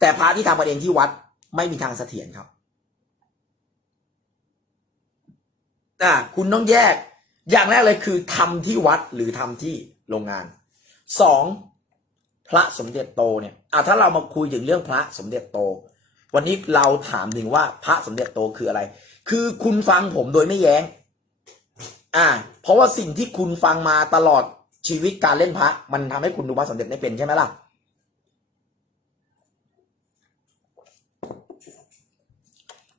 แต่พระที่ทำกันเองที่วัดไม่มีทางเสถียรครับอ่าคุณต้องแยก อย่างแรกเลยคือทำที่วัดหรือทำที่โรงงานสองพระสมเด็จโตเนี่ยอะถ้าเรามาคุยถึงเรื่องพระสมเด็จโต วันนี้เราถามถึงว่าพระสมเด็จโตคืออะไร คือคุณฟังผมโดยไม่แย้ง อ่า เพราะว่าสิ่งที่คุณฟังมาตลอดชีวิตการเล่นพระ มันทำให้คุณดูพระสมเด็จไม่เป็นใช่ไหมล่ะ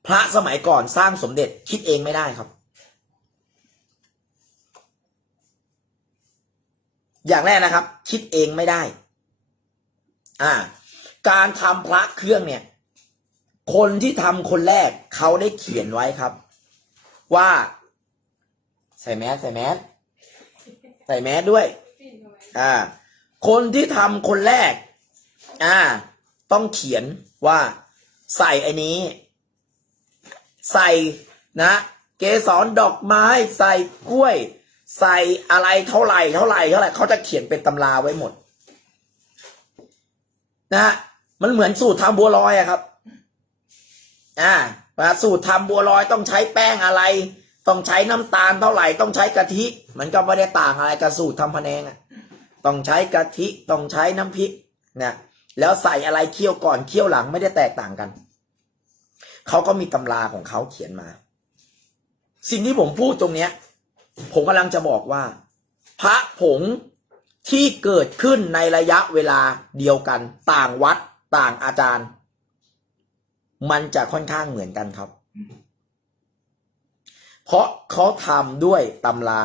พระสมัยก่อนสร้างสมเด็จคิดเองไม่ได้ครับ อย่างแรกนะครับ คิดเองไม่ได้ อ่า การทำพระเครื่องเนี่ย คนที่ทำคนแรกเขาได้เขียนไว้ครับ ว่า ใส่แมสใส่แมสใส่แมสด้วย อ่า คนที่ทำคนแรก อ่า ต้องเขียนว่าใส่ไอ้นี้ ใส่นะ เกสรดอกไม้ ใส่กล้วย ใส่อะไรเท่าไหร่เท่าไหร่เท่าไหร่เขาจะเขียนเป็นตำราไว้หมด นะมันเหมือนสูตรทำบัวลอยอะครับ อ่าสูตรทำบัวลอยต้องใช้แป้งอะไร ต้องใช้น้ำตาลเท่าไหร่ ต้องใช้กะทิ มันก็ไม่ได้ต่างอะไรกับสูตรทำพะแนงอะต้องใช้กะทิ ต้องใช้น้ำพริกนะแล้วใส่อะไรเคี่ยวก่อนเคี่ยวหลังไม่ได้แตกต่างกัน เขาก็มีตำราของเขาเขียนมา สิ่งที่ผมพูดตรงเนี้ย ผมกำลังจะบอกว่า พระผงที่เกิดขึ้นในระยะเวลาเดียวกัน ต่างวัดต่างอาจารย์ มันจะค่อนข้างเหมือนกันครับ เพราะเขาทำด้วยตำรา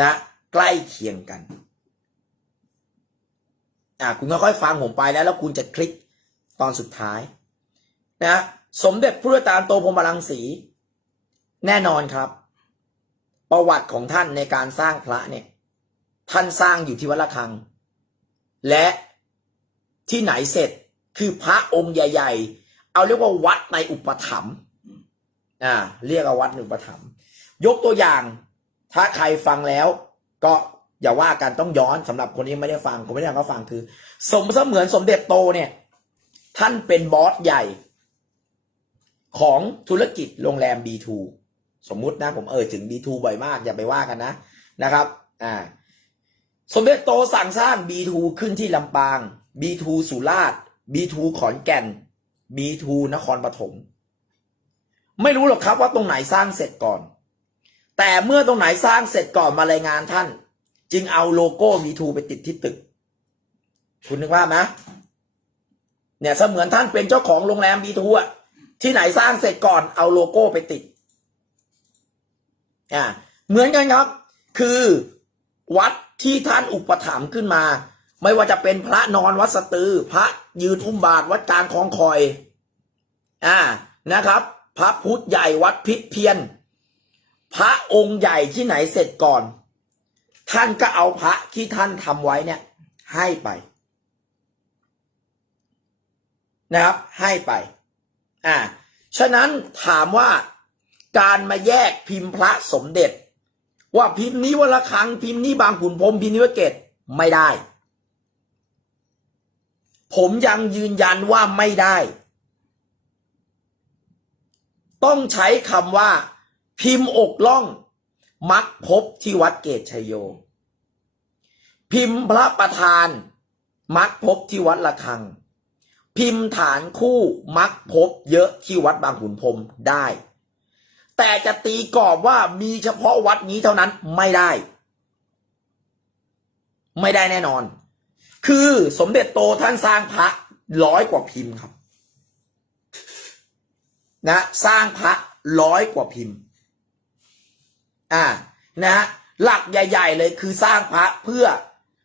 นะใกล้เคียงกัน อ่าคุณค่อยๆฟังผมไปแล้ว แล้วคุณจะคลิก ตอนสุดท้ายนะสมเด็จพระตาลโตพรมรังสี แน่นอนครับ ประวัติของท่านในการสร้างพระเนี่ย ท่านสร้างอยู่ที่วัดระฆัง และที่ไหนเสร็จคือพระองค์ใหญ่ ๆ เอาเรียกว่าวัดในอุปถัมภ์อ่าเรียกว่าวัดในอุปถัมภ์ยกตัวอย่าง ถ้าใครฟังแล้วก็อย่าว่ากันต้องย้อนสำหรับคนที่ไม่ได้ฟังผมไม่ได้ฟังก็ฟังคือ สมเสมือนสมเด็จโตเนี่ย ท่านเป็นบอสใหญ่ ของธุรกิจโรงแรม B2 สมมุตินะผมเอ่ยถึง B2 บ่อยมากอย่าไปว่ากันนะนะครับอ่าสมเด็จโตสั่งสร้าง B2 ขึ้นที่ลำปาง B2 สุราษฎร์ B2 ขอนแก่น B2 นครปฐมไม่รู้หรอกครับว่าตรงไหนสร้างเสร็จก่อน แต่เมื่อตรงไหนสร้างเสร็จก่อนมารายงานท่าน จึงเอาโลโก้ B2 ไปติดที่ตึก คุณนึกว่าไหม เนี่ยเสมือนท่านเป็นเจ้าของโรงแรม B2 อะที่ไหนสร้างเสร็จก่อนเอาโลโก้ไปติดอ่าเหมือนกันครับ คือวัดที่ท่านอุปถัมภ์ขึ้นมา ไม่ว่าจะเป็นพระนอนวัดสตือ พระยืนอุ้มบาทวัดกลางคลองคอยอ่านะครับ พระพุทธใหญ่วัดพิษเพียน พระองค์ใหญ่ที่ไหนเสร็จก่อน ท่านก็เอาพระที่ท่านทำไว้เนี่ย ให้ไป นะครับ ให้ไป อ่า ฉะนั้นถามว่าการมาแยกพิมพ์พระสมเด็จ ว่าพิมพ์นี้วัละครังพิมพ์นี้บางขุนพรมพิมพ์นี้วัดเกตไม่ได้ ผมยังยืนยันว่าไม่ได้ ต้องใช้คำว่า พิมพ์อกล่อง มักพบที่วัดเกตชยโย พิมพ์พระประธาน มักพบที่วัดละคัง พิมพ์ฐานคู่มักพบเยอะที่วัดบางขุนพรมได้ แต่จะตีกรอบว่ามีเฉพาะวัดนี้เท่านั้นไม่ได้ ไม่ได้แน่นอน คือสมเด็จโตท่านสร้างพระร้อยกว่าพิมพ์ครับ นะสร้างพระร้อยกว่าพิมพ์ อ่า นะ หลักใหญ่ ๆ เลยคือสร้างพระเพื่อ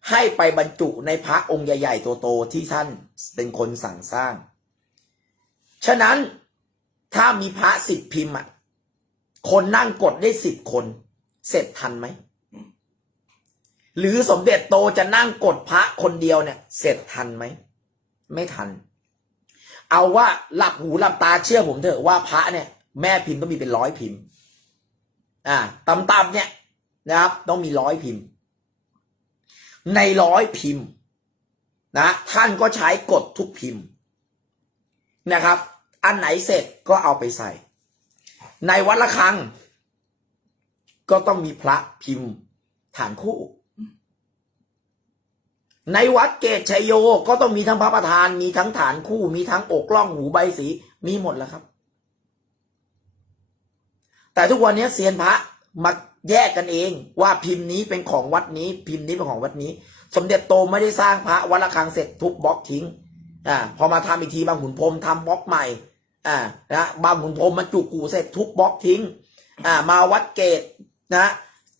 ให้ไปบรรจุในพระองค์ใหญ่ๆโตๆที่ท่านเป็นคนสั่งสร้าง ฉะนั้นถ้ามีพระสิบพิมพ์อะคนนั่งกดได้สิบคน เสร็จทันไหม หรือสมเด็จโตจะนั่งกดพระคนเดียวเนี่ย เสร็จทันไหม ไม่ทัน เอาว่าหลับหูหลับตาเชื่อผมเถอะว่าพระเนี่ย แม่พิมพ์ต้องมีเป็นร้อยพิมพ์ อ่าต่ำๆเนี่ยนะครับ ต้องมีร้อยพิมพ์ ในร้อยพิมพ์นะท่านก็ใช้กดทุกพิมพ์นะครับ อันไหนเสร็จก็เอาไปใส่ ในวัดละครัง ก็ต้องมีพระพิมพ์ฐานคู่ ในวัดเกตชัยโยก็ต้องมีทั้งพระประธาน มีทั้งฐานคู่ มีทั้งอกล่องหูใบสี มีหมดแล้วครับ แต่ทุกวันนี้เซียนพระมา แยกกันเองว่าพิมพ์นี้เป็นของวัดนี้ พิมพ์นี้เป็นของวัดนี้ สมเด็จโตไม่ได้สร้างพระวัดละครังเสร็จทุบบล็อกทิ้งอ่าพอมาทำอีกทีบางขุนพรมทำบล็อกใหม่อ่านะบางขุนพรมมันจุกูเสร็จทุบบล็อกทิ้งอ่ามาวัดเกตนะ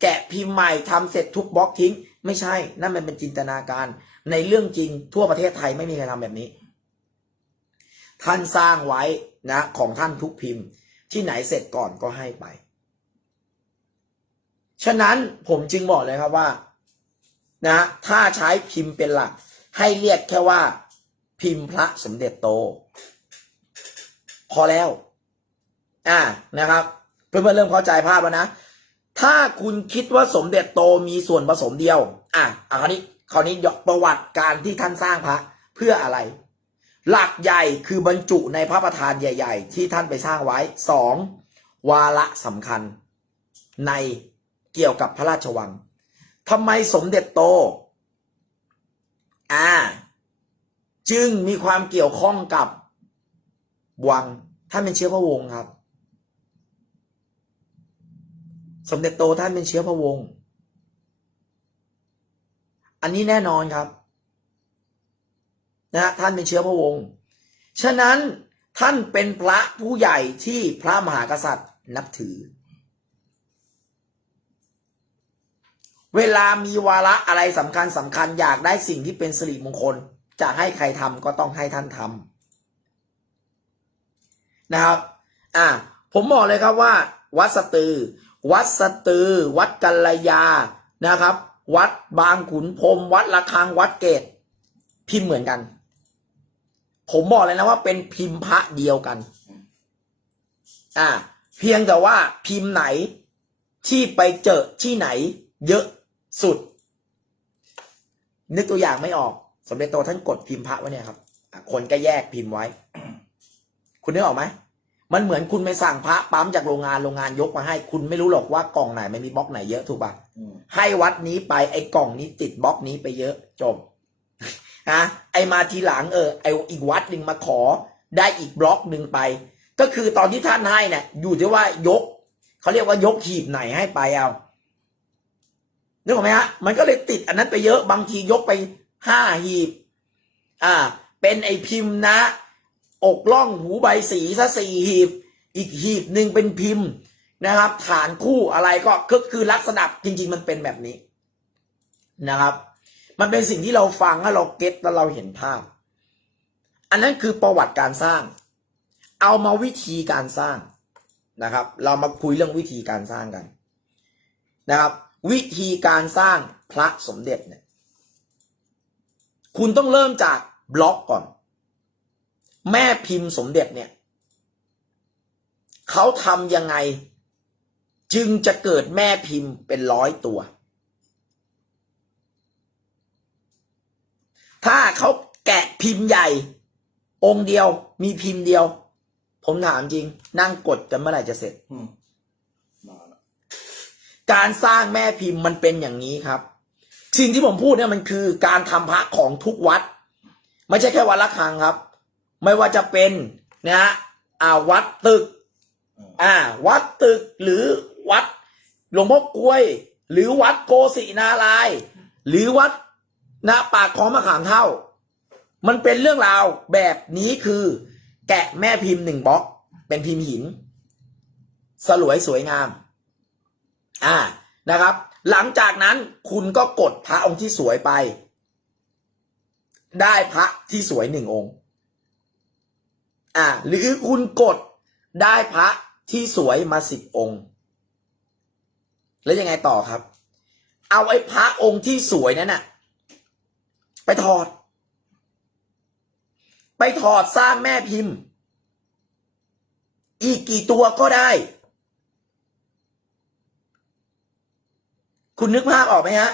แกะพิมพ์ใหม่ทำเสร็จทุบบล็อกทิ้ง ไม่ใช่ นั่นมันเป็นจินตนาการ ในเรื่องจริงทั่วประเทศไทยไม่มีใครทำแบบนี้ ท่านสร้างไว้นะ ของท่านทุกพิมพ์ ที่ไหนเสร็จก่อนก็ให้ไป ฉะนั้นผมจึงบอกเลยครับว่า นะ ถ้าใช้พิมพ์เป็นหลัก ให้เรียกแค่ว่า พิมพ์พระสมเด็จโต พอแล้ว อ่านะครับ เพื่อนๆเริ่มเข้าใจภาพแล้วนะ ถ้าคุณคิดว่าสมเด็จโตมีส่วนผสมเดียว อะอะคราวนี้คราวนี้ยกประวัติการที่ท่านสร้างพระเพื่ออะไร หลักใหญ่คือบรรจุในพระประธานใหญ่ ๆ ที่ท่านไปสร้างไว้สองวาระสำคัญใน เกี่ยวกับพระราชวังทำไมสมเด็จโตอ่าจึงมีความเกี่ยวข้องกับวังท่านเป็นเชื้อพระวงศ์ครับ สมเด็จโตท่านเป็นเชื้อพระวงศ์อันนี้แน่นอนครับนะฮะท่านเป็นเชื้อพระวงศ์ฉะนั้นท่านเป็นพระผู้ใหญ่ที่พระมหากษัตริย์นับถือ เวลามีวาระอะไรสำคัญสำคัญอยากได้สิ่งที่เป็นสิริมงคล จะให้ใครทำก็ต้องให้ท่านทำนะครับ อ่า ผมบอกเลยครับว่า วัดสตือ วัดสตือ วัดกัลยา นะครับ วัดบางขุนพรมวัดระฆัง วัดเกต พิมพ์เหมือนกัน ผมบอกเลยนะว่าเป็นพิมพ์พระเดียวกัน อ่า เพียงแต่ว่าพิมพ์ไหนที่ไปเจอที่ไหน เยอะ สุด นึกตัวอย่างไม่ออก สมเด็จโตท่านกดพิมพ์พระไว้เนี่ยครับอะคนก็แยกพิมพ์ไว้ คุณนึกออกไหมมันเหมือนคุณไปสั่งพระปั๊มจากโรงงานโรงงานยกมาให้ คุณไม่รู้หรอกว่ากล่องไหนไม่มีบล็อกไหนเยอะถูกป่ะอืมให้วัดนี้ไปไอ้กล่องนี้ติดบล็อกนี้ไปเยอะจบฮะไอมาทีหลังเออไออีกวัดหนึ่งมาขอ ได้อีกบล็อกหนึ่งไป ก็คือตอนที่ท่านให้เนี่ยอยู่ที่ว่ายกเขาเรียกว่ายกหีบไหนให้ไปเอา นึกออกไหมฮะมันก็เลยติดอันนั้นไปเยอะบางทียกไปห้าหีบ อ่า เป็นไอพิมพ์นะ อกล่องหูใบสีซะสี่หีบ อีกหีบหนึ่งเป็นพิมพ์นะครับ ฐานคู่อะไรก็ก็คือลักษณะจริง ๆ มันเป็นแบบนี้นะครับ มันเป็นสิ่งที่เราฟังแล้วเราเก็ตแล้วเราเห็นภาพ อันนั้นคือประวัติการสร้าง เอามาวิธีการสร้างนะครับ เรามาคุยเรื่องวิธีการสร้างกันนะครับ วิธีการสร้างพระสมเด็จเนี่ยคุณต้องเริ่มจากบล็อกก่อน แม่พิมพ์สมเด็จเนี่ยเขาทำยังไง จึงจะเกิดแม่พิมพ์เป็นร้อยตัว ถ้าเขาแกะพิมพ์ใหญ่ องค์เดียวมีพิมพ์เดียว ผมถามจริง นั่งกดกันเมื่อไหร่จะเสร็จ การสร้างแม่พิมพ์มันเป็นอย่างนี้ครับ สิ่งที่ผมพูดเนี่ยมันคือการทำพระของทุกวัด ไม่ใช่แค่วัดละฆังครับ ไม่ว่าจะเป็นนะฮะอ่าวัดตึก อ่า วัดตึกหรือวัดหลวงพ่อกล้วย หรือวัดโกศินารายหรือวัดนาปากคองมะขามเท่า มันเป็นเรื่องราวแบบนี้คือ แกะแม่พิมพ์หนึ่งบล็อก เป็นพิมพ์หิน สลวยสวยงาม อ่านะครับ หลังจากนั้นคุณก็กดพระองค์ที่สวยไป ได้พระที่สวยหนึ่งองค์ อ่า หรือคุณกดได้พระที่สวยมาสิบองค์ แล้วยังไงต่อครับ เอาไอ้พระองค์ที่สวยนั้นน่ะ ไปถอด ไปถอดสร้างแม่พิมพ์ อีกกี่ตัวก็ได้ คุณนึกภาพออกไหมฮะ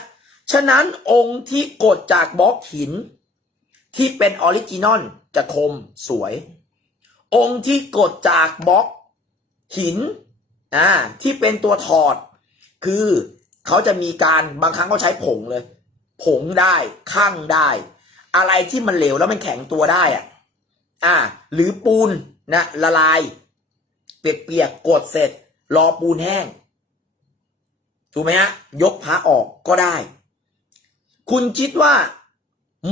ฉะนั้นองค์ที่กดจากบล็อกหิน ที่เป็นออริจินอลจะคมสวย องค์ที่กดจากบล็อกหินอ่าที่เป็นตัวถอด คือเขาจะมีการบางครั้งเขาใช้ผงเลย ผงได้ข้างได้ อะไรที่มันเหลวแล้วมันแข็งตัวได้อะอ่า หรือปูนนะละลาย เปียกๆกดเสร็จ รอปูนแห้ง ถูกไหมฮะยกพระออกก็ได้ คุณคิดว่า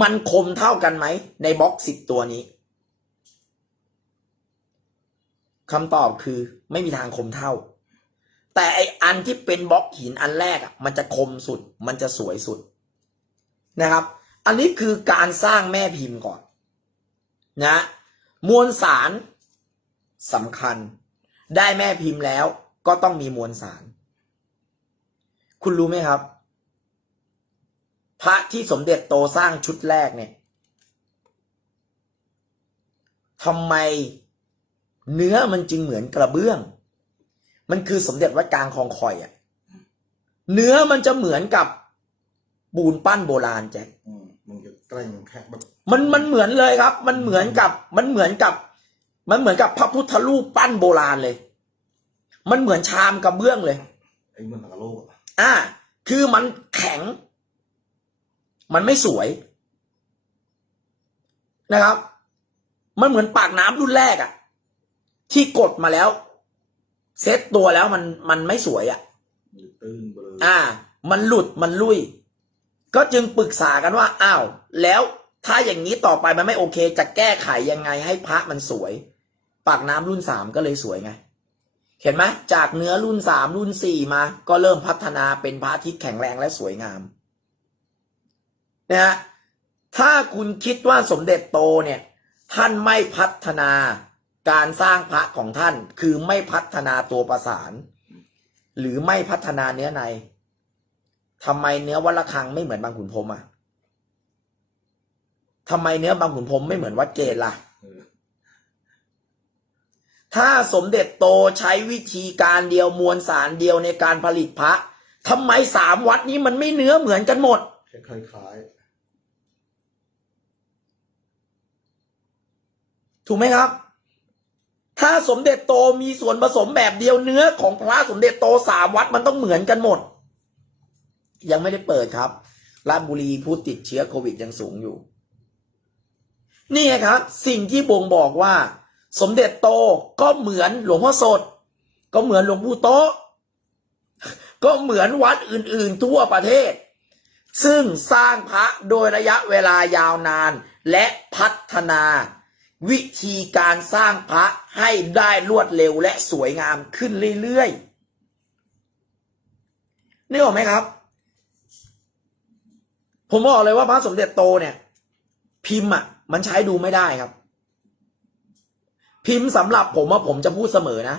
มันคมเท่ากันไหม ในบล็อกสิบตัวนี้คำตอบคือไม่มีทางคมเท่า แต่ไออันที่เป็นบล็อกหินอันแรกอะมันจะคมสุด มันจะสวยสุดนะครับ อันนี้คือการสร้างแม่พิมพ์ก่อนนะมวลสารสำคัญ ได้แม่พิมพ์แล้วก็ต้องมีมวลสาร คุณรู้ไหมครับ พระที่สมเด็จโตสร้างชุดแรกเนี่ยทำไมเนื้อมันจึงเหมือนกระเบื้อง มันคือสมเด็จวัดกลางคลองคอยอะเนื้อมันจะเหมือนกับปูนปั้นโบราณแจ็คอืมมึงจะแกล้งแค่แบบมันมันเหมือนเลยครับ มันเหมือนกับ มันเหมือนกับ มันเหมือนกับพระพุทธรูปปั้นโบราณเลย มันเหมือนชามกระเบื้องเลยไอ้เมืองสังกะโลก อะอ่า คือมันแข็ง มันไม่สวย นะครับ มันเหมือนปากน้ำรุ่นแรกอะที่กดมาแล้ว เซ็ตตัวแล้วมันมันไม่สวยอะหรือตื้นเบลออ่า มันหลุดมันลุย ก็จึงปรึกษากันว่าอ้าวแล้วถ้าอย่างนี้ต่อไปมันไม่โอเค จะแก้ไขยังไงให้พระมันสวย ปากน้ำรุ่นสามก็เลยสวยไง เห็นไหมจากเนื้อรุ่นสามรุ่นสี่มา ก็เริ่มพัฒนาเป็นพระที่แข็งแรงและสวยงามนะฮะถ้าคุณคิดว่าสมเด็จโตเนี่ย ท่านไม่พัฒนาการสร้างพระของท่าน คือไม่พัฒนาตัวประสาน หรือไม่พัฒนาเนื้อในทำไมเนื้อวัดระฆังไม่เหมือนบางขุนพรมอะทำไมเนื้อบางขุนพรมไม่เหมือนวัดเกตล่ะ ถ้าถ้าสมเด็จโตใช้วิธีการเดียวมวลสารเดียวในการผลิตพระทำไมสามวัดนี้มันไม่เนื้อเหมือนกันหมดแค่คล้ายถูกไหมครับ ถ้าสมเด็จโตมีส่วนผสมแบบเดียวเนื้อของพระสมเด็จโตสามวัดมันต้องเหมือนกันหมด ยังไม่ได้เปิดครับราชบุรีผู้ติดเชื้อโควิดยังสูงอยู่ นี่ไงครับ สิ่งที่บ่งบอกว่า สมเด็จโตก็เหมือนหลวงพ่อสด ก็เหมือนหลวงปู่โตก็เหมือนวัดอื่นๆทั่วประเทศ ซึ่งสร้างพระโดยระยะเวลายาวนานและพัฒนา วิธีการสร้างพระให้ได้รวดเร็วและสวยงามขึ้นเรื่อยๆนึกออกไหมครับ ผมบอกเลยว่าพระสมเด็จโตเนี่ย พิมพ์อะ มันใช้ดูไม่ได้ครับ พิมพ์สำหรับผมว่าผมจะพูดเสมอนะ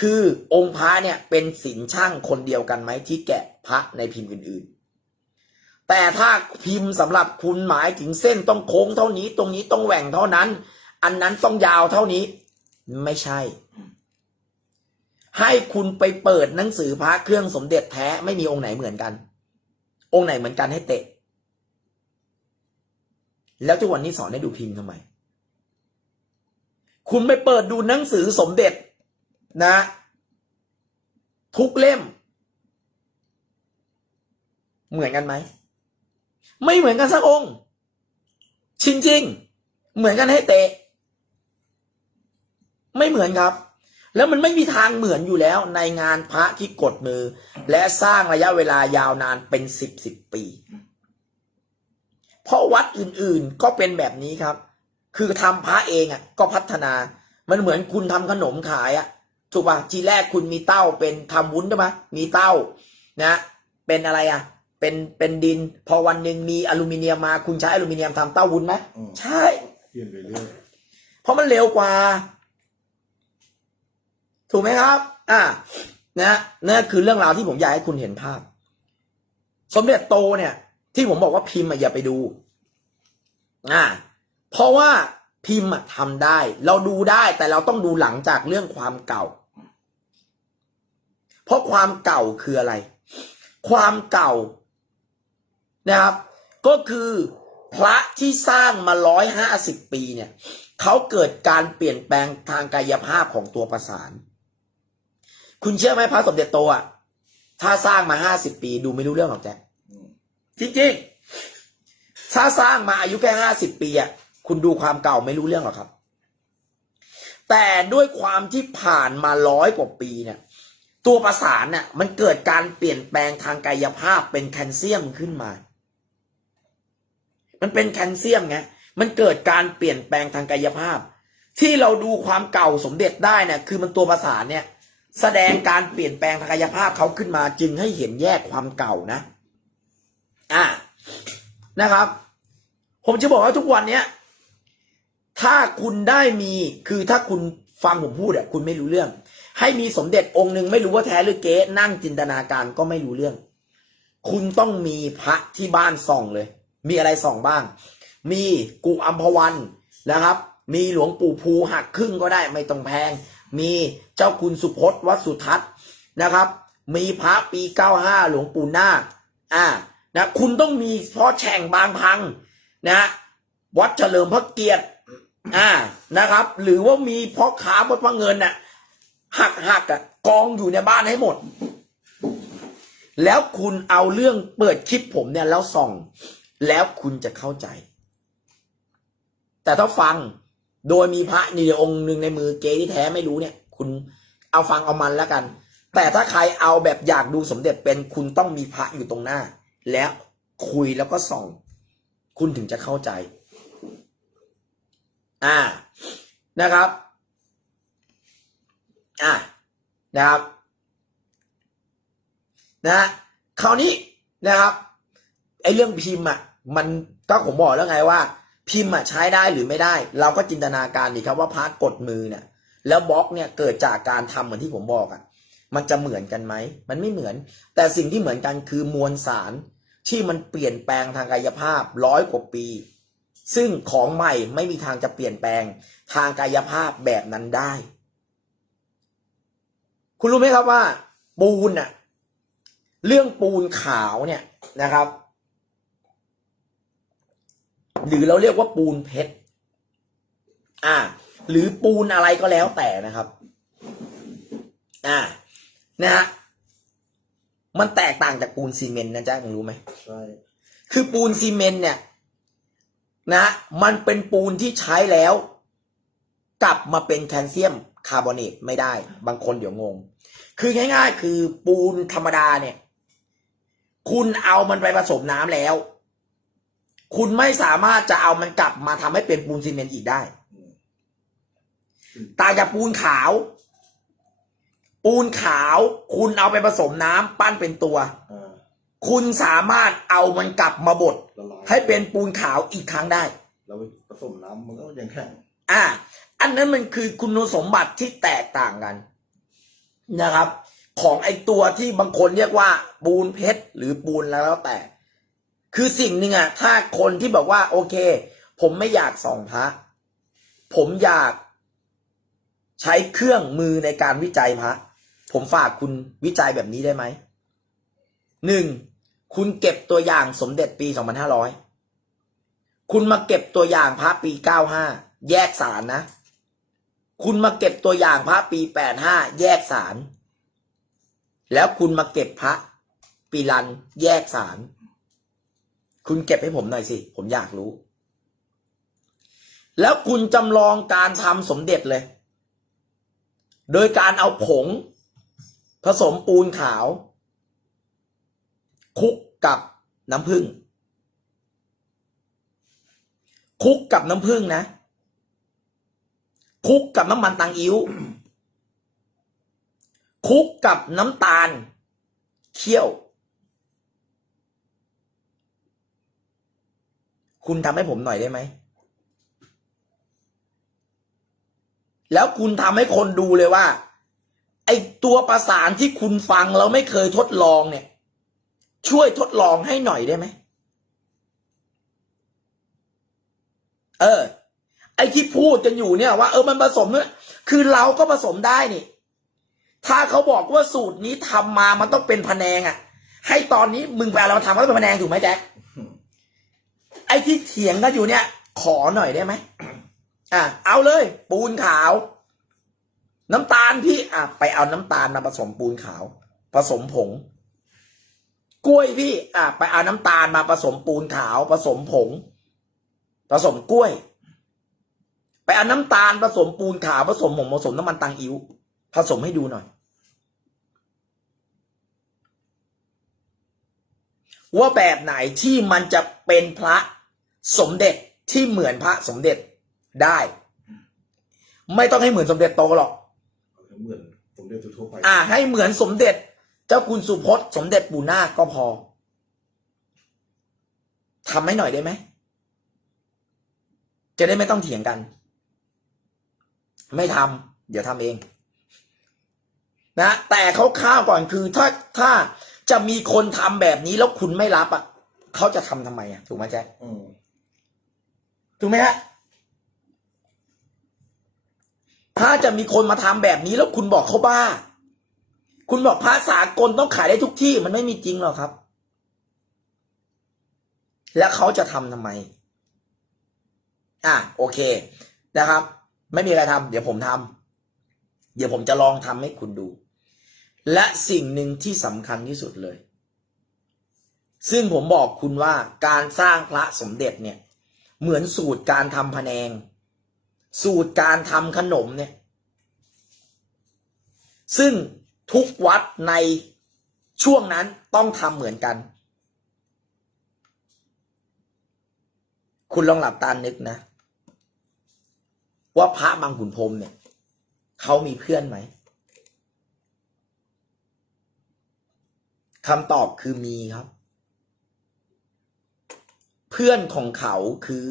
คือองค์พระเนี่ยเป็นศิลช่างคนเดียวกันไหมที่แกะพระในพิมพ์อื่น ๆ แต่ถ้าพิมพ์สำหรับคุณหมายถึงเส้นต้องโค้งเท่านี้ ตรงนี้ต้องแหว่งเท่านั้น อันนั้นต้องยาวเท่านี้ ไม่ใช่ ให้คุณไปเปิดหนังสือพระเครื่องสมเด็จแท้ไม่มีองค์ไหนเหมือนกัน องค์ไหนเหมือนกันให้เตะ แล้วทุกวันนี้สอนให้ดูพิมพ์ทำไม คุณไปเปิดดูหนังสือสมเด็จนะ ทุกเล่ม เหมือนกันไหม ไม่เหมือนกันสักองค์จริงๆ เหมือนกันให้เตะ ไม่เหมือนครับ แล้วมันไม่มีทางเหมือนอยู่แล้ว ในงานพระที่กดมือ และสร้างระยะเวลายาวนานเป็นสิบสิบปี เพราะวัดอื่นๆก็เป็นแบบนี้ครับ คือทำพระเองอะ ก็พัฒนา มันเหมือนคุณทำขนมขายอะ ถูกป่ะ ทีแรกคุณมีเต้าเป็นทำวุ้นใช่ไหมมีเต้า นะ เป็นอะไรอะ เป็น เป็นดิน พอวันหนึ่งมีอลูมิเนียมมา คุณใช้อลูมิเนียมทำเต้าวุ้นไหมๆอืมใช่ เปลี่ยนไปเรื่อย เพราะมันเร็วกว่า ถูกไหมครับ อ่า นะนั่นคือเรื่องราวที่ผมอยากให้คุณเห็นภาพ สมเด็จโตเนี่ย ที่ผมบอกว่าพิมพ์อะอย่าไปดู อ่า เพราะว่าพิมพ์อะทำได้ เราดูได้แต่เราต้องดูหลังจากเรื่องความเก่า เพราะความเก่าคืออะไร ความเก่านะครับ ก็คือพระที่สร้างมาร้อยห้าสิบปีเนี่ยเขาเกิดการเปลี่ยนแปลงทางกายภาพของตัวประสาน คุณเชื่อไหมพระสมเด็จโตอะถ้าสร้างมาห้าสิบปี ดูไม่รู้เรื่องหรอกแจ๊คอืมจริงๆถ้าสร้างมาอายุแค่ห้าสิบปีอะ คุณดูความเก่าไม่รู้เรื่องหรอกครับ แต่ด้วยความที่ผ่านมาร้อยกว่าปีเนี่ย ตัวประสานเนี่ยมันเกิดการเปลี่ยนแปลงทางกายภาพเป็นแคลเซียมขึ้นมา มันเป็นแคลเซียมไงมันเกิดการเปลี่ยนแปลงทางกายภาพ ที่เราดูความเก่าสมเด็จได้เนี่ยคือมันตัวประสานเนี่ย แสดงการเปลี่ยนแปลงทางกายภาพเขาขึ้นมา จึงให้เห็นแยกความเก่านะ อ่านะครับ ผมจะบอกว่าทุกวันเนี้ย ถ้าคุณได้มีคือถ้าคุณฟังผมพูดอะคุณไม่รู้เรื่อง ให้มีสมเด็จองค์หนึ่งไม่รู้ว่าแท้หรือเก๊นั่งจินตนาการก็ไม่รู้เรื่อง คุณต้องมีพระที่บ้านส่องเลย มีอะไรส่องบ้าง มีกูอัมพวันนะครับ มีหลวงปู่ภูหักครึ่งก็ได้ไม่ต้องแพง มีเจ้าคุณสุพจน์วัดสุทัศน์นะครับ มีพระปี95หลวงปู่นาคอ่านะคุณต้องมีพราะแฉ่งบางพังนะวัดเฉลิมพระเกียรติ อ่านะครับ หรือว่ามีพ่อขาบดพระเงินน่ะหักหักอะกองอยู่ในบ้านให้หมด แล้วคุณเอาเรื่องเปิดคลิปผมเนี่ยแล้วส่อง แล้วคุณจะเข้าใจ แต่ถ้าฟังโดยมีพระนี่องค์หนึ่งในมือเกที่แท้ไม่รู้เนี่ย คุณเอาฟังเอามันแล้วกัน แต่ถ้าใครเอาแบบอยากดูสมเด็จเป็นคุณต้องมีพระอยู่ตรงหน้า แล้วคุยแล้วก็ส่อง คุณถึงจะเข้าใจ อ่านะครับ อ่านะครับ นะคราวนี้นะครับไอ้เรื่องพิมพ์อะ มันก็ผมบอกแล้วไงว่า พิมพ์อะใช้ได้หรือไม่ได้ เราก็จินตนาการดีครับว่าพาร์ทกดมือเนี่ย แล้วบล็อกเนี่ยเกิดจากการทำเหมือนที่ผมบอกอะ มันจะเหมือนกันไหมมันไม่เหมือน แต่สิ่งที่เหมือนกันคือมวลสารที่มันเปลี่ยนแปลงทางกายภาพร้อยกว่าปี ซึ่งของใหม่ไม่มีทางจะเปลี่ยนแปลงทางกายภาพแบบนั้นได้ คุณรู้ไหมครับว่า ปูนอะเรื่องปูนขาวเนี่ยนะครับ หรือเราเรียกว่าปูนเพชรอ่า หรือปูนอะไรก็แล้วแต่นะครับ อ่า นะฮะมันแตกต่างจากปูนซีเมนต์นะจ๊ะมึงรู้ไหมใช่คือปูนซีเมนต์เนี่ย นะมันเป็นปูนที่ใช้แล้ว กลับมาเป็นแคลเซียมคาร์บอเนตไม่ได้ บางคนเดี๋ยวงง คือง่าย ๆ คือปูนธรรมดาเนี่ย คุณเอามันไปผสมน้ำแล้ว คุณไม่สามารถจะเอามันกลับมาทำให้เป็นปูนซีเมนต์อีกได้ต่างจากปูนขาว ปูนขาว คุณเอาไปผสมน้ำปั้นเป็นตัว คุณสามารถเอามันกลับมาบดละลายให้เป็นปูนขาวอีกครั้งได้ เราไปผสมน้ำมันก็ยังแข็งอ่า อันนั้นมันคือคุณสมบัติที่แตกต่างกันนะครับ ของไอตัวที่บางคนเรียกว่า ปูนเพชรหรือปูนแล้วแต่ คือสิ่งหนึ่งอะถ้าคนที่บอกว่า โอเค ผมไม่อยากส่องพระผมอยากใช้เครื่องมือในการวิจัยพระผมฝากคุณวิจัยแบบนี้ได้ไหมหนึ่ง คุณเก็บตัวอย่างสมเด็จปีสองพันห้าร้อยคุณมาเก็บตัวอย่างพระปีเก้าห้าแยกสารนะ คุณมาเก็บตัวอย่างพระปีแปดห้าแยกสาร แล้วคุณมาเก็บพระปีรันแยกสาร คุณเก็บให้ผมหน่อยสิ ผมอยากรู้ แล้วคุณจำลองการทำสมเด็จเลย โดยการเอาผง ผสมปูนขาว คุกกับน้ำผึ้งคุกกับน้ำผึ้งนะ คุกกับน้ำมันตังอิ้วคุกกับน้ำตาล เคี่ยว คุณทำให้ผมหน่อยได้ไหม แล้วคุณทำให้คนดูเลยว่า ไอตัวประสานที่คุณฟังแล้วไม่เคยทดลองเนี่ย ช่วยทดลองให้หน่อยได้ไหม เออ ไอที่พูดกันอยู่เนี่ยว่าเออมันผสมเนี่ยคือเราก็ผสมได้นี่ ถ้าเขาบอกว่าสูตรนี้ทำมามันต้องเป็นพะแนงอะ่ะ ให้ตอนนี้มึงไปเราทำก็ต้องเป็นพะแนงถูกไหมแจ็คไอที่เถียงกันอยู่เนี่ย ขอหน่อยได้ไหมอะเอาเลย ปูนขาว น้ำตาลพี่อะไปเอาน้ำตาลมาผสมปูนขาว ผสมผง กล้วยพี่อะไปเอาน้ำตาลมาผสมปูนขาวผสมผง ผสมกล้วย ไปเอาน้ำตาลผสมปูนขาวผสมผงผสมน้ำมันตังอิ๋วผสมให้ดูหน่อย ว่าแบบไหนที่มันจะเป็นพระสมเด็จที่เหมือนพระสมเด็จได้ ไม่ต้องให้เหมือนสมเด็จโตหรอกเหมือนผมเรียกทั่วๆไป อ่า ให้เหมือนสมเด็จ เจ้าคุณสุพจน์สมเด็จปู่นาคก็พอทำให้หน่อยได้ไหม จะได้ไม่ต้องเถียงกัน ไม่ทำเดี๋ยวทำเอง นะ แต่เขาข้าวๆก่อนคือถ้าถ้าจะมีคนทำแบบนี้แล้วคุณไม่รับอะเขาจะทำทำไมอะ ถูกไหมแจ๊คอืมถูกไหมฮะถ้าจะมีคนมาทำแบบนี้แล้วคุณบอกเขาบ้า คุณบอกพระสากลต้องขายได้ทุกที่มันไม่มีจริงหรอกครับ แล้วเขาจะทำทำไม อะโอเคนะครับ ไม่มีอะไรทำเดี๋ยวผมทำเดี๋ยวผมจะลองทำให้คุณดู และสิ่งหนึ่งที่สำคัญที่สุดเลย ซึ่งผมบอกคุณว่าการสร้างพระสมเด็จเนี่ย เหมือนสูตรการทำพแนง สูตรการทำขนมเนี่ย ซึ่ง ทุกวัดในช่วงนั้นต้องทำเหมือนกัน คุณลองหลับตานึกนะ ว่าพระบางขุนพรมเนี่ยเขามีเพื่อนไหมคำตอบคือมีครับ เพื่อนของเขาคือ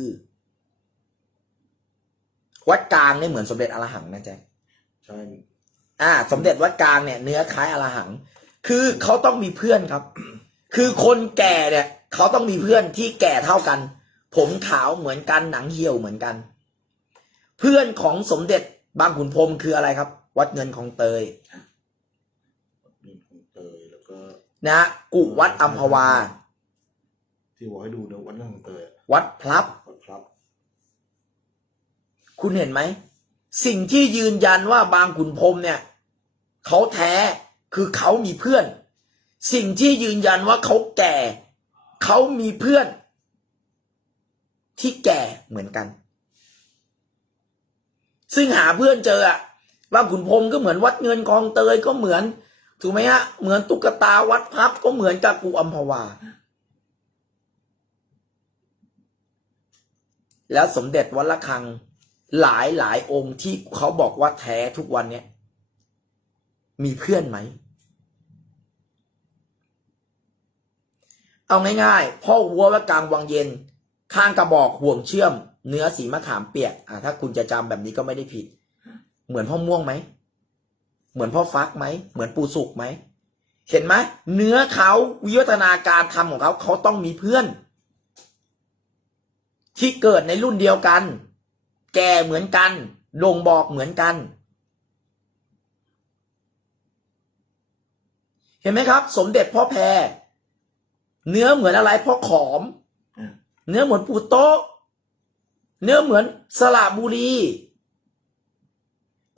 วัดกลางเนี่ยเหมือนสมเด็จอรหังนะแจ๊คใช่ อ่า สมเด็จวัดกลางเนี่ย เนื้อคล้ายอรหัง คือเขาต้องมีเพื่อนครับ คือคนแก่เนี่ยเขาต้องมีเพื่อนที่แก่เท่ากัน ผมขาวเหมือนกันหนังเหี่ยวเหมือนกัน เพื่อนของสมเด็จบางขุนพรหมคืออะไรครับ วัดเงินของเตยมีของเตยแล้วก็นะกุวัดอัมพวา ที่บอกให้ดูนะวัดนั่งของเตยอะวัดพลับ วัดพลับคุณเห็นไหม สิ่งที่ยืนยันว่าบางขุนพรหมเนี่ย เขาแท้คือเขามีเพื่อน สิ่งที่ยืนยันว่าเขาแก่ เขามีเพื่อน ที่แก่เหมือนกัน ซึ่งหาเพื่อนเจออะบางขุนพรมก็เหมือนวัดเงินกองเตยก็เหมือน ถูกไหมฮะ เหมือนตุ๊กตาวัดพับก็เหมือนกับกูอัมพวา แล้วสมเด็จวัดละคังหลายหลายองค์ที่เขาบอกว่าแท้ทุกวันเนี่ย มีเพื่อนไหม เอาง่ายๆพ่อวัววัดกลางวังเย็น ข้างกระบอกห่วงเชื่อม เนื้อสีมะขามเปียกอ่าถ้าคุณจะจำแบบนี้ก็ไม่ได้ผิด เหมือนพ่อม่วงไหม เหมือนพ่อฟักไหม เหมือนปูสุกไหม เห็นไหมเนื้อเขาวิวัฒนาการทำของเขาเขาต้องมีเพื่อน ที่เกิดในรุ่นเดียวกัน แก่เหมือนกันลงบอกเหมือนกัน เห็นไหมครับ สมเด็จพ่อแพรเนื้อเหมือนอะไรพ่อขอม เนื้อเหมือนปูโต๊ะ เนื้อเหมือนสระบุรี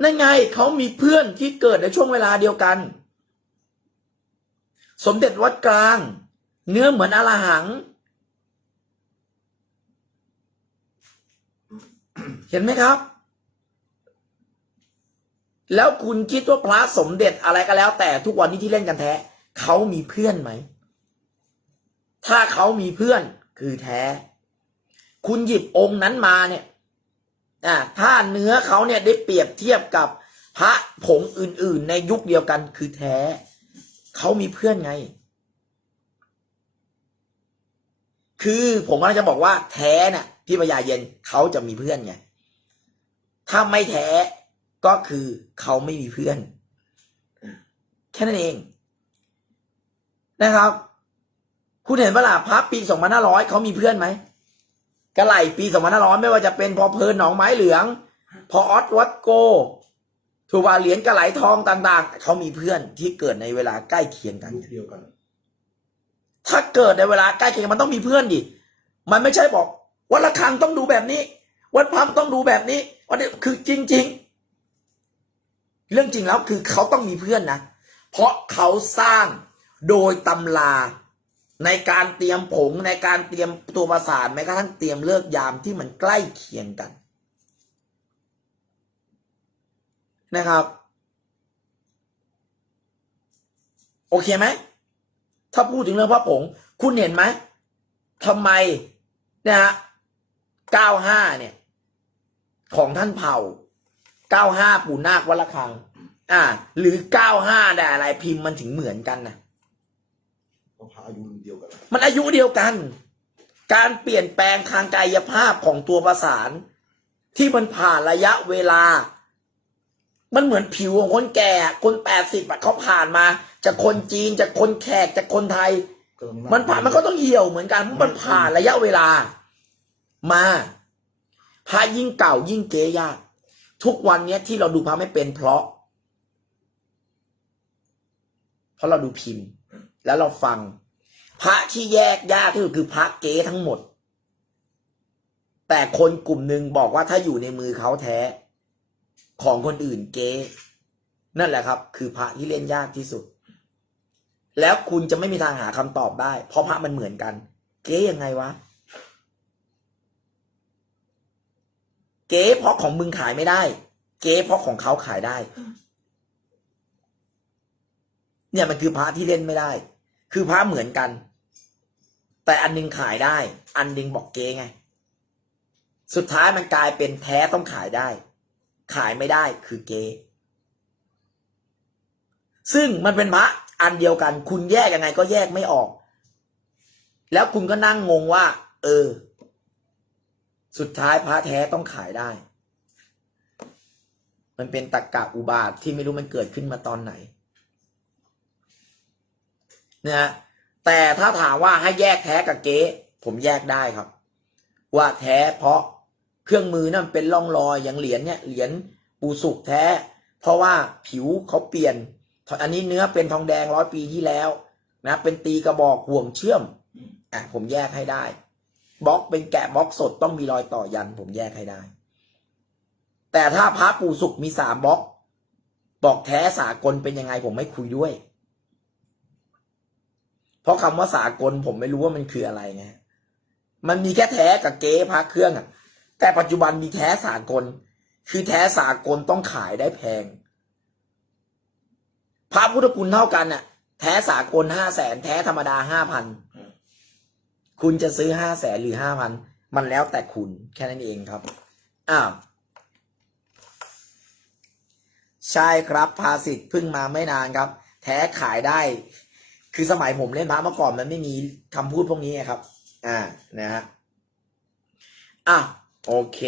นั่นไงเขามีเพื่อนที่เกิดในช่วงเวลาเดียวกัน สมเด็จวัดกลาง เนื้อเหมือนอรหัง เห็นไหมครับ แล้วคุณคิดว่าพระสมเด็จอะไรก็แล้ว แต่ทุกวันนี้ที่เล่นกันแท้เขามีเพื่อนไหม ถ้าเขามีเพื่อนคือแท้ คุณหยิบองค์นั้นมาเนี่ยอ่าถ้าเนื้อเขาเนี่ยได้เปรียบเทียบกับพระผงอื่น ๆ ในยุคเดียวกันคือแท้ เขามีเพื่อนไง คือผมกำลังจะบอกว่าแท้น่ะ พี่ปัญญาเย็นเขาจะมีเพื่อนไง ถ้าไม่แท้ ก็คือเขาไม่มีเพื่อน แค่นั้นเอง นะครับ คุณเห็นปะล่ะพระปีสองพันห้าร้อยเขามีเพื่อนไหมกระไหลปีสองพันห้าร้อยไม่ว่าจะเป็นพอเพลินหนองไม้เหลือง พอออสวัดโกถูกว่าเหรียญกระไหลทองต่าง ๆ เขามีเพื่อนที่เกิดในเวลาใกล้เคียงกันยุคเดียวกัน ถ้าเกิดในเวลาใกล้เคียงกันมันต้องมีเพื่อนดิ มันไม่ใช่บอกวันละครั้งต้องดูแบบนี้ วันพัมต้องดูแบบนี้วันนี้คือจริง ๆ เรื่องจริงแล้วคือเขาต้องมีเพื่อนนะ เพราะเขาสร้างโดยตำราในการเตรียมผงในการเตรียมตัวประสานแม้กระทั่งเตรียมเลิกยามที่มันใกล้เคียงกัน นะครับ โอเคไหมถ้าพูดถึงเรื่องพระผง คุณเห็นไหมทำไมนะฮะ95เนี่ย ของท่านเผ่า 95ปู่นาควัดละคัง อ่า หรือ95แต่อะไรพิมพ์มันถึงเหมือนกันนะเพราะพระอายุรุ่นเดียวกันมันอายุเดียวกัน การเปลี่ยนแปลงทางกายภาพของตัวประสาน ที่มันผ่านระยะเวลา มันเหมือนผิวของคนแก่ คนแปดสิบอะเขาผ่านมาจากคนจีนจากคนแขกจากคนไทย ก็ต้องมันผ่านมันก็ต้องเหี่ยวเหมือนกันเพราะมันผ่านระยะเวลา มาพระยิ่งเก่ายิ่งเก๋ยาก ทุกวันเนี้ยที่เราดูพระไม่เป็นเพราะ เพราะเราดูพิมพ์ แล้วเราฟัง พระที่แยกยากที่สุดคือพระเก๊ทั้งหมด แต่คนกลุ่มหนึ่งบอกว่าถ้าอยู่ในมือเขาแท้ ของคนอื่นเก๊นั่นแหละครับ คือพระที่เล่นยากที่สุด แล้วคุณจะไม่มีทางหาคำตอบได้ เพราะพระมันเหมือนกัน เก๊ยังไงวะ เก๊เพราะของมึงขายไม่ได้ เก๊เพราะของเขาขายได้ เนี่ยมันคือพระที่เล่นไม่ได้ คือพระเหมือนกัน แต่อันหนึงขายได้ อันหนึงบอกเก๊ไง สุดท้ายมันกลายเป็นแท้ต้องขายได้ ขายไม่ได้คือเก๊ซึ่งมันเป็นพระอันเดียวกัน คุณแยกยังไงก็แยกไม่ออก แล้วคุณก็นั่งงงว่า เออ สุดท้ายพระแท้ต้องขายได้ มันเป็นตรกกะอุบาทที่ไม่รู้มันเกิดขึ้นมาตอนไหนนะฮะแต่ถ้าถามว่าให้แยกแท้กับเก๊ผมแยกได้ครับ ว่าแท้เพราะเครื่องมือนั่นเป็นร่องรอยอย่างเหรียญเนี่ยเหรียญปูสุกแท้ เพราะว่าผิวเขาเปลี่ยน อันนี้เนื้อเป็นทองแดงร้อยปีที่แล้ว นะ เป็นตีกระบอกห่วงเชื่อมอะผมแยกให้ได้ บล็อกเป็นแกะบล็อกสดต้องมีรอยต่อยัน ผมแยกให้ได้ แต่ถ้าพระปูสุกมีสามบล็อก บอกแท้สากลเป็นยังไงผมไม่คุยด้วย เพราะคำว่าสากลผมไม่รู้ว่ามันคืออะไรไงมันมีแค่แท้กับเก๊พระเครื่องอะแต่ปัจจุบันมีแท้สากล คือแท้สากลต้องขายได้แพง พระพุทธคุณเท่ากันน่ะ แท้สากลห้าแสนแท้ธรรมดาห้าพัน คุณจะซื้อห้าแสนหรือห้าพันมันแล้วแต่คุณแค่นั้นเองครับอ้าวใช่ครับภาสิทธิ์เพิ่งมาไม่นานครับ แท้ขายได้ คือสมัยผมเล่นพระเมื่อก่อนมันไม่มีคำพูดพวกนี้ครับ อ่านะฮะอะโอเค